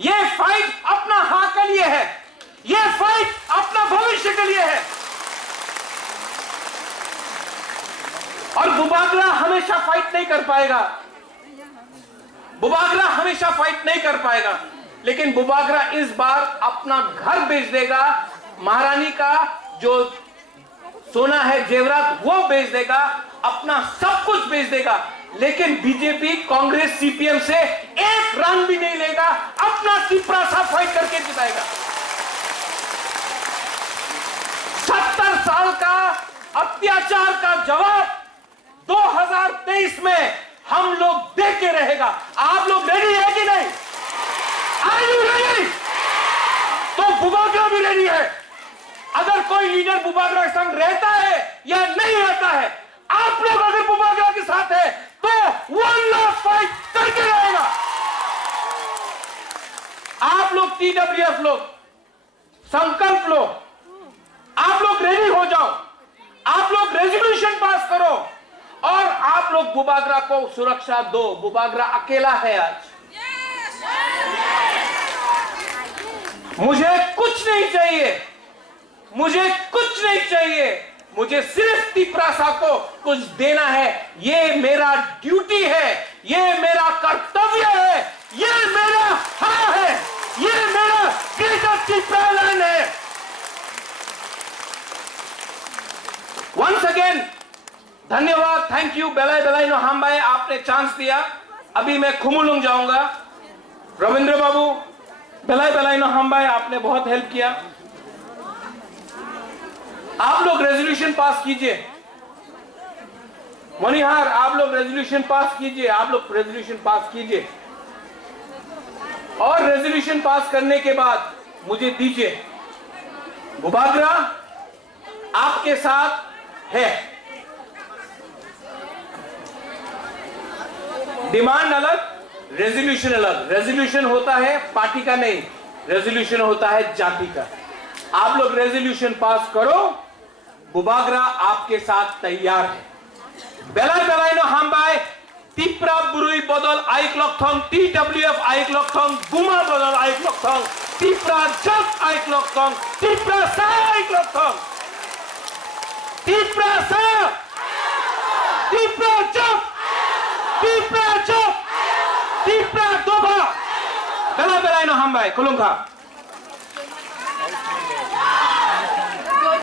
ये फाइट अपना हाँ के लिए है, ये फाइट अपना भविष्य के लिए है। और बुबागरा हमेशा फाइट नहीं कर पाएगा, बुबागरा हमेशा फाइट नहीं कर पाएगा, लेकिन बुबागरा इस बार अपना घर बेच देगा, महारानी का जो सोना है जेवरात वो बेच देगा, अपना सब कुछ बेच देगा, लेकिन बीजेपी कांग्रेस सीपीएम से एक रन भी नहीं लेगा, अपना तिपरासा फाइट करके जिताएगा। 70 साल का अत्याचार का जवाब 2023 में हम लोग दे के रहेगा। आप लोग रेडी है कि नहीं? Are you ready? तो बुबागरा भी रेडी है। अगर कोई लीडर बुबागरा के संग रहता है या नहीं रहता है, आप लोग अगर बुबागरा के साथ है तो वन लास्ट फाइट करके रहेगा। आप लोग टीडब्ल्यूएफ लोग संकल्प लो, आप लोग रेडी हो जाओ, आप लोग रेजोल्यूशन पास करो और आप लोग बुबागरा को सुरक्षा दो। बुबागरा अकेला है आज। मुझे कुछ नहीं चाहिए, मुझे कुछ नहीं चाहिए, मुझे सिर्फ तिपरासा को कुछ देना है। ये मेरा ड्यूटी है, ये मेरा कर्तव्य है, ये मेरा हाँ है, ये मेरा ग्रेटर तिपरा लाइन है। वंस अगेन धन्यवाद, थैंक यू बेलाई बेलाई नो हम भाई, आपने चांस दिया। अभी मैं खुमुलुंग जाऊंगा। रविंद्र बाबू, बेलाई बेलाई नो हम भाई, आपने बहुत हेल्प किया। आप लोग रेजोल्यूशन पास कीजिए। मनिहार, आप लोग रेजोल्यूशन पास कीजिए, आप लोग रेजोल्यूशन पास कीजिए और रेजोल्यूशन पास करने के बाद मुझे दीजिए। बुबागरा आपके साथ है। डिमांड अलग, रेजोल्यूशन अलग। रेजोल्यूशन होता है पार्टी का नहीं, रेजोल्यूशन होता है जाति का। आप लोग रेजोल्यूशन पास करो, बुबागरा आपके साथ तैयार है। बेलाई बेलाई नो हम भाई, तिपरा बुरुई बदल आइक लक्षण, टीडब्ल्यूएफ आइक लक्षण, गुमा बदल आइक लक्षण, तिपरा जब आइक लक्षण, तिपरा सा आइक लक्षण, तिपरा सा, तिपरा जब, तिपरा जब, तिपरा दोभा। बेलाई बेलाई नो हम भाई, कुलुंगा।